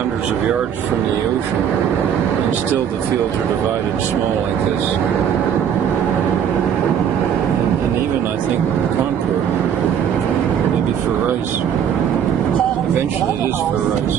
hundreds of yards from the ocean, and still the fields are divided small like this. And even, I think, contour, maybe for rice. Eventually it is for rice.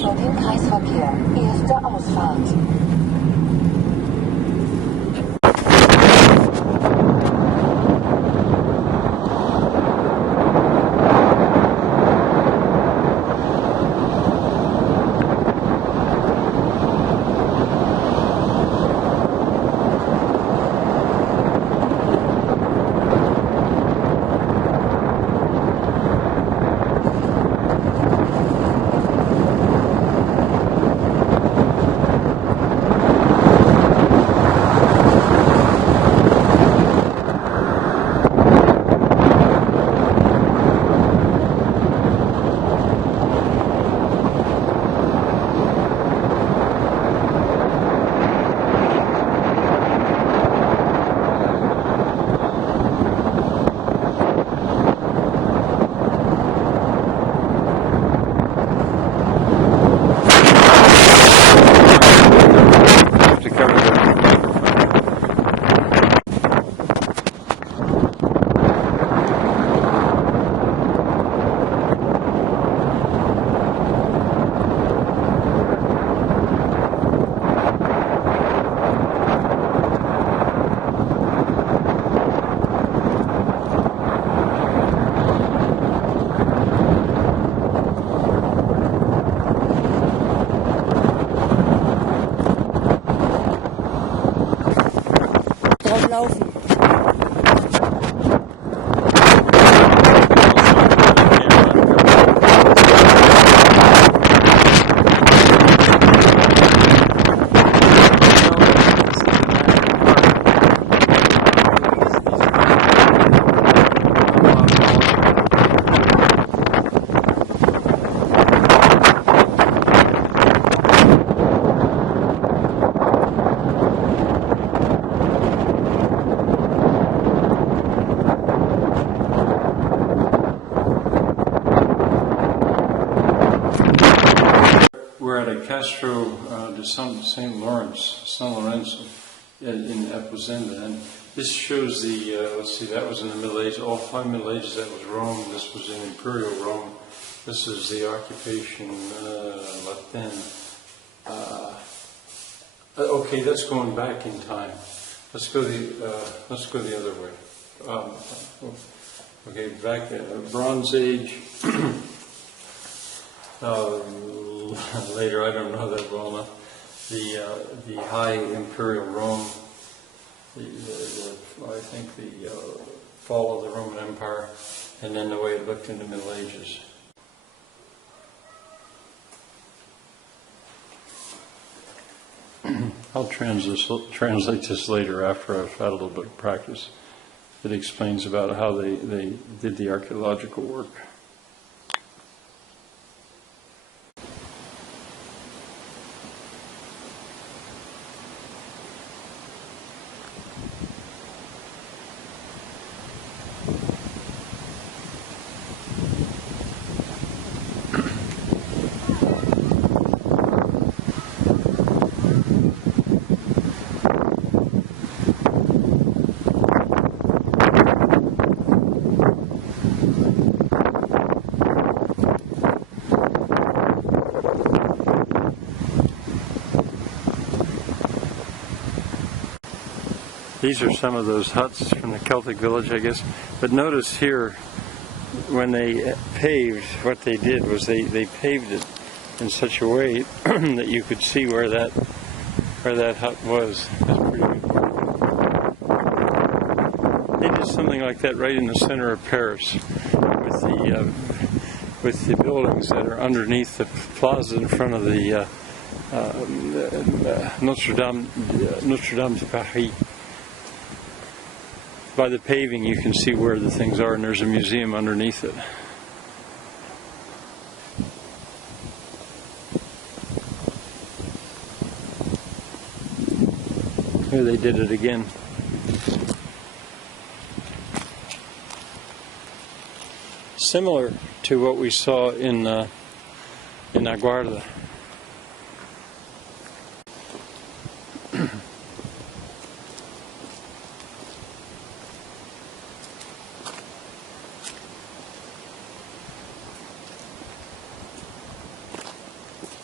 Laufen. We're at a Castro de St. Lorenzo in Eposende, and this shows the, let's see, that was in the Middle Ages, all 5 Middle Ages, that was Rome, this was in Imperial Rome, this is the occupation Latin. Okay, that's going back in time. Let's go the other way. Okay, back Bronze Age. Later, I don't know that well enough. The High Imperial Rome. I think the fall of the Roman Empire, and then the way it looked in the Middle Ages. I'll translate this later after I've had a little bit of practice. It explains about how they did the archaeological work. These are some of those huts from the Celtic village, I guess. But notice here, when they paved, what they did was they paved it in such a way that you could see where that hut was. That's pretty good. They did something like that right in the center of Paris, with the buildings that are underneath the plaza in front of the Notre Dame de Paris. By the paving, you can see where the things are, and there's a museum underneath it. Here they did it again. Similar to what we saw in Aguarda.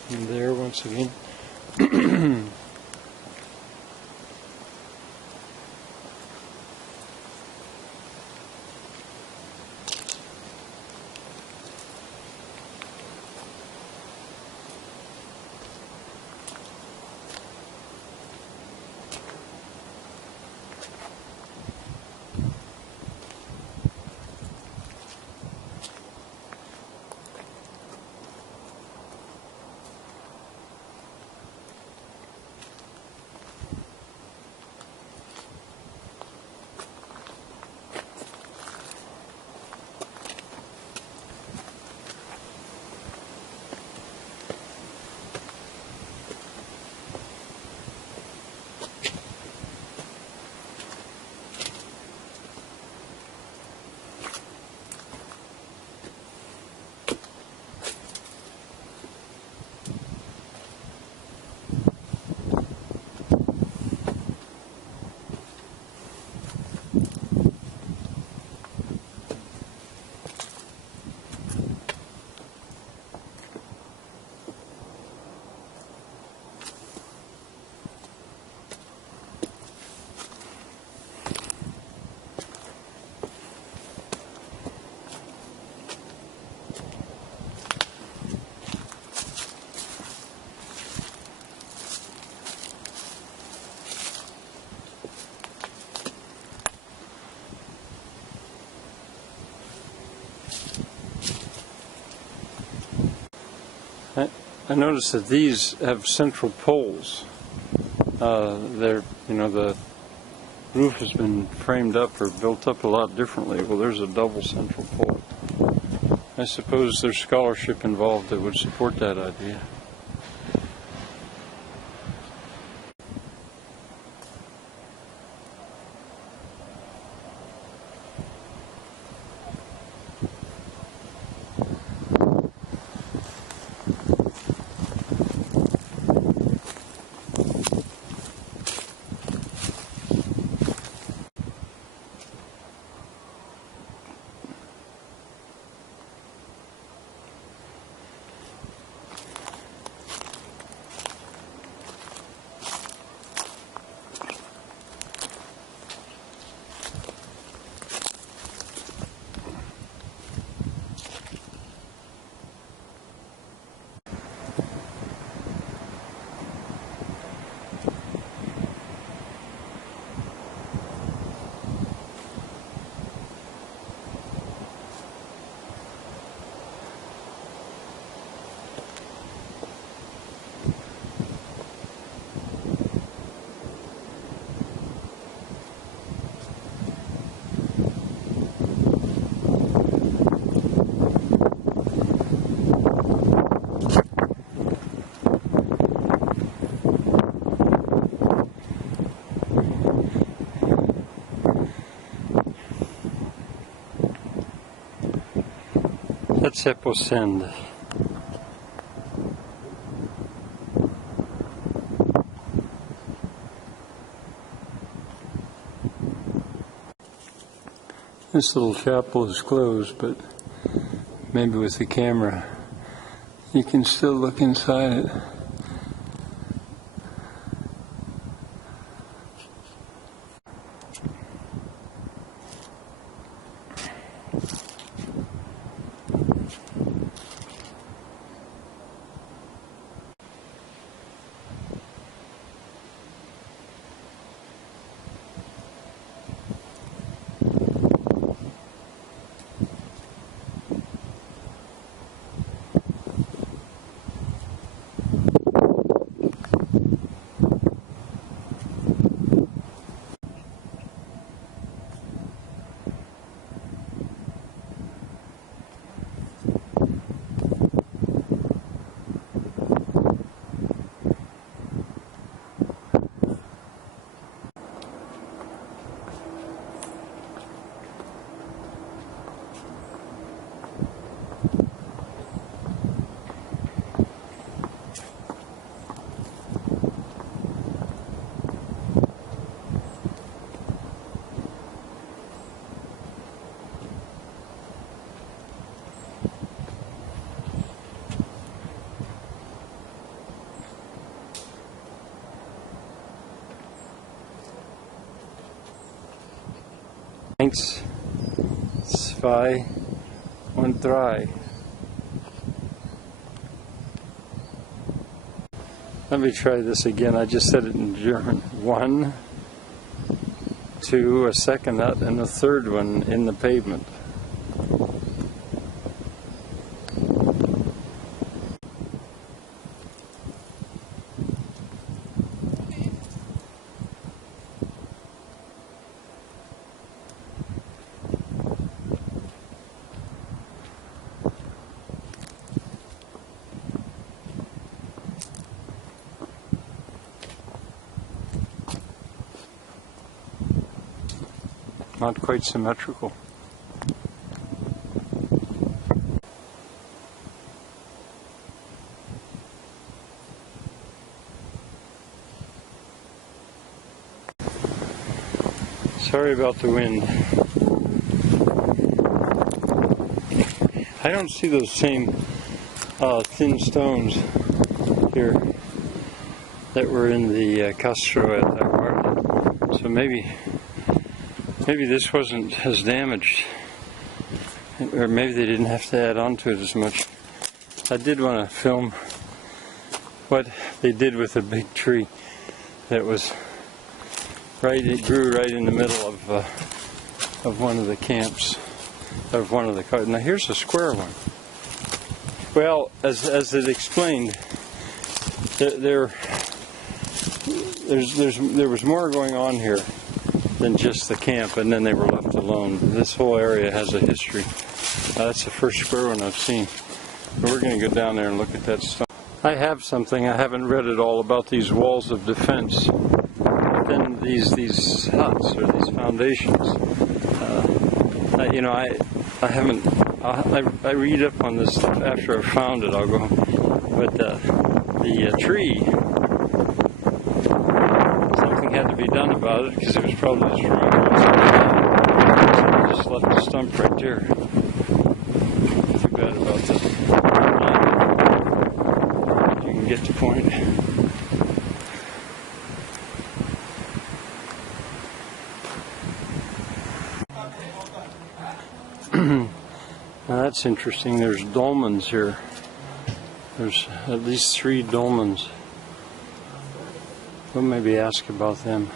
And there once again. I noticed that these have central poles. The roof has been framed up or built up a lot differently. Well, there's a double central pole. I suppose there's scholarship involved that would support that idea. That's Eposende. This little chapel is closed, but maybe with the camera you can still look inside it. 1, 2 und 3. Let me try this again. I just said it in German. 1, 2, a second nut, and a third one in the pavement. Not quite symmetrical. Sorry about the wind. I don't see those same thin stones here that were in the Castro at Aguarda. So maybe this wasn't as damaged, or maybe they didn't have to add on to it as much. I did want to film what they did with a big tree that was it grew right in the middle of one of the camps, of one of the cars. Now here's a square one. Well, as it explained, there was more going on here than just the camp, and then they were left alone. This whole area has a history. That's the first square one I've seen. But we're going to go down there and look at that stone. I have something. I haven't read it all about these walls of defense. But then these huts or these foundations. I read up on this stuff after I've found it. I'll go home. But the tree. Had to be done about it because it was probably just removed. So I just left the stump right there. Too bad about that. You can get the point. Now that's interesting. There's dolmens here. There's at least 3 dolmens. We'll maybe ask about them.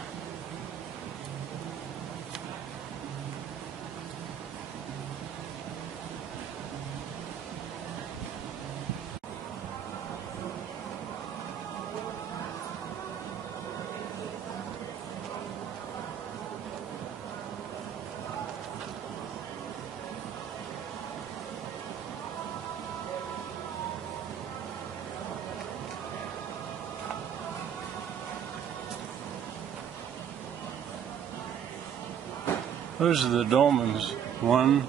Those are the dolmens. 1,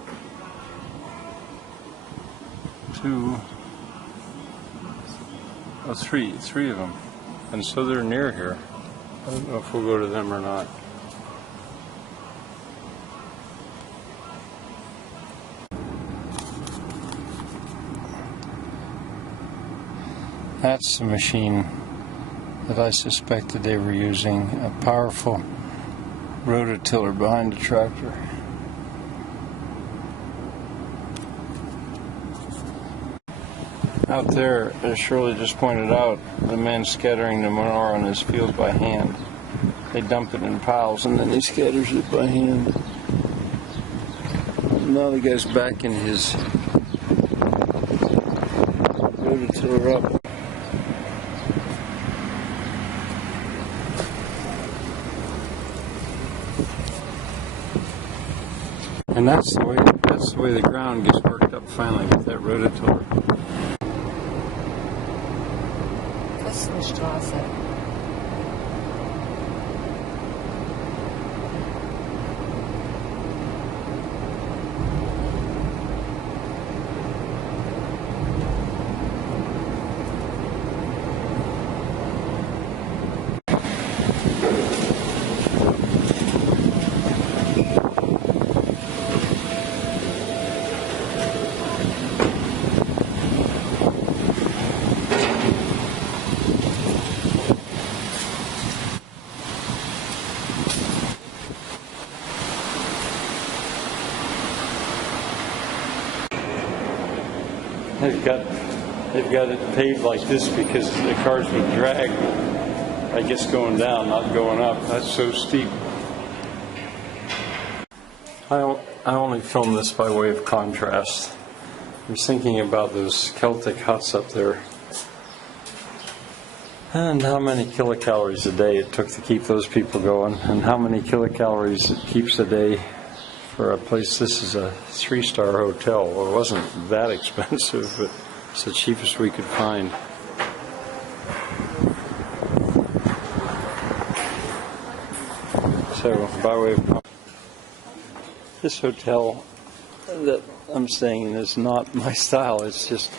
2, 3 of them. And so they're near here. I don't know if we'll go to them or not. That's the machine that I suspected they were using. A powerful rototiller behind the tractor. Out there, as Shirley just pointed out, the man scattering the manure on his fields by hand. They dump it in piles and then he scatters it by hand. Now the guy's backing his rototiller up. And that's the way the ground gets worked up finally with that rototiller. Straße. They've got it paved like this because the cars would drag, I guess, going down, not going up. That's so steep. I only filmed this by way of contrast. I was thinking about those Celtic huts up there and how many kilocalories a day it took to keep those people going, and how many kilocalories it keeps a day for a place. This is a 3-star hotel. Well, it wasn't that expensive, but it's the cheapest we could find. So, by way of this hotel that I'm staying in is not my style. It's just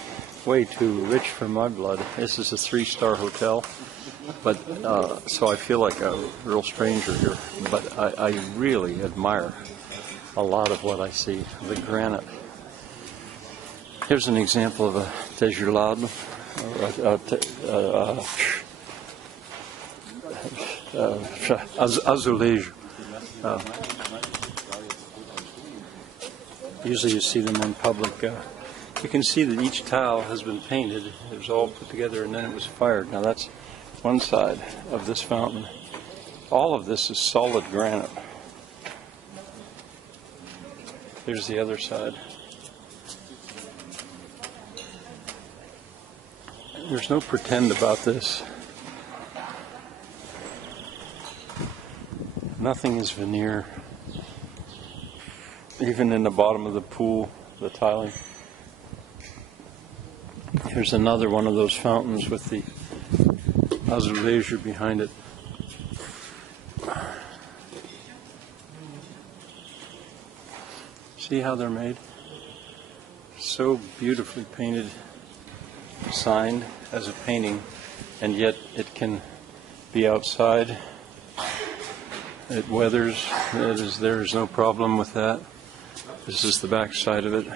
way too rich for my blood. This is a 3-star hotel, but so I feel like a real stranger here. But I really admire a lot of what I see. The granite. Here's an example of a tejulado, azulejo. Usually you see them in public. You can see that each tile has been painted. It was all put together and then it was fired. Now that's one side of this fountain. All of this is solid granite. Here's the other side. There's no pretend about this. Nothing is veneer. Even in the bottom of the pool, the tiling. Here's another one of those fountains with the azulejo behind it. See how they're made? So beautifully painted, signed as a painting, and yet it can be outside. It weathers. There is no problem with that. This is the back side of it.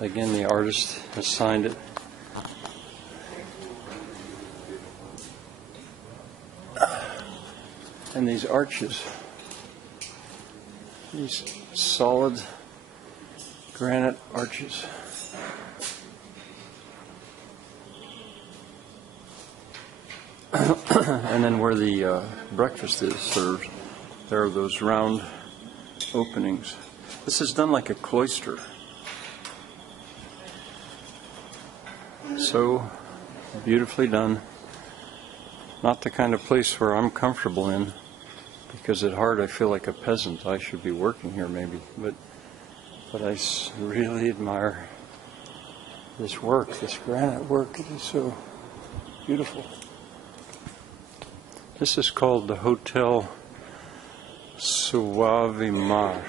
Again, the artist has signed it. And these arches, these solid granite arches. And then where the breakfast is served, there are those round openings. This is done like a cloister. So beautifully done. Not the kind of place where I'm comfortable in, because at heart I feel like a peasant. I should be working here maybe, but I really admire this work, this granite work. It is so beautiful. This is called the Hotel Suavimar.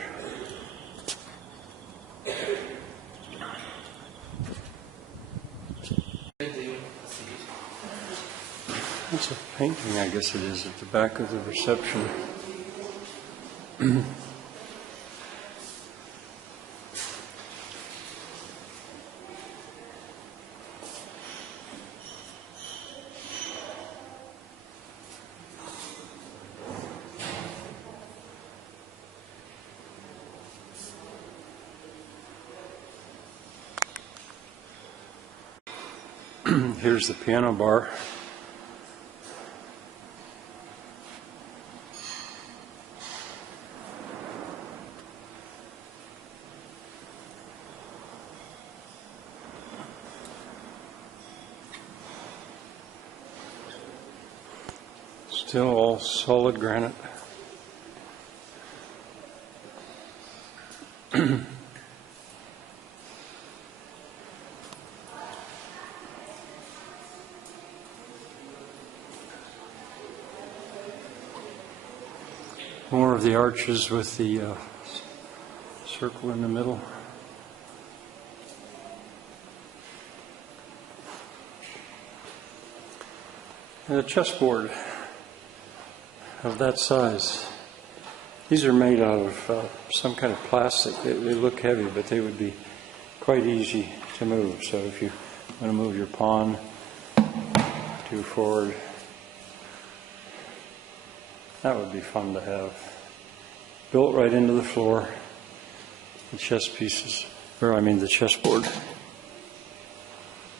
It's a painting, I guess it is, at the back of the reception. Here's the piano bar. Still all solid granite. More of the arches with the circle in the middle. And a chessboard of that size. These are made out of some kind of plastic. They look heavy, but they would be quite easy to move. So if you want to move your pawn to forward, that would be fun to have. Built right into the floor, the chess pieces, or I mean the chessboard.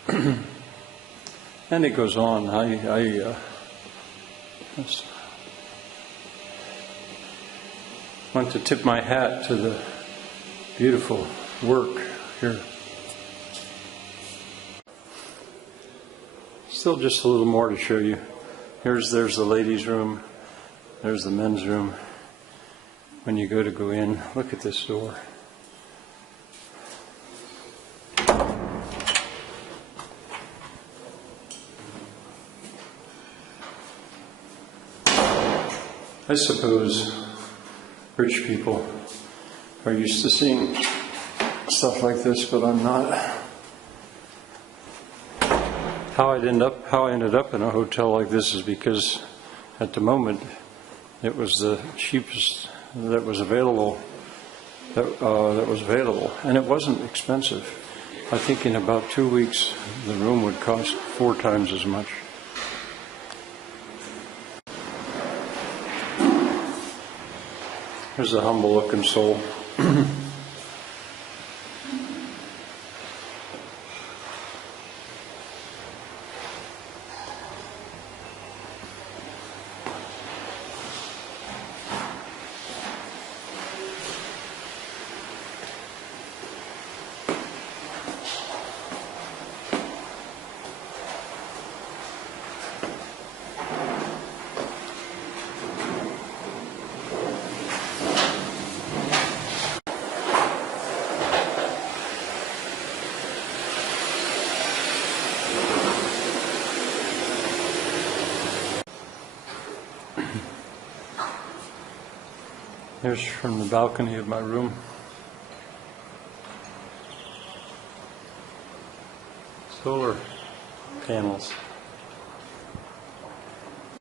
And it goes on. I want to tip my hat to the beautiful work here. Still just a little more to show you. There's the ladies' room. There's the men's room. When you go in, look at this door. I suppose rich people are used to seeing stuff like this, but I'm not. How I ended up in a hotel like this is because at the moment it was the cheapest that was available. And it wasn't expensive. I think in about 2 weeks the room would cost 4 times as much. Here's a humble looking soul. Here's from the balcony of my room. Solar panels.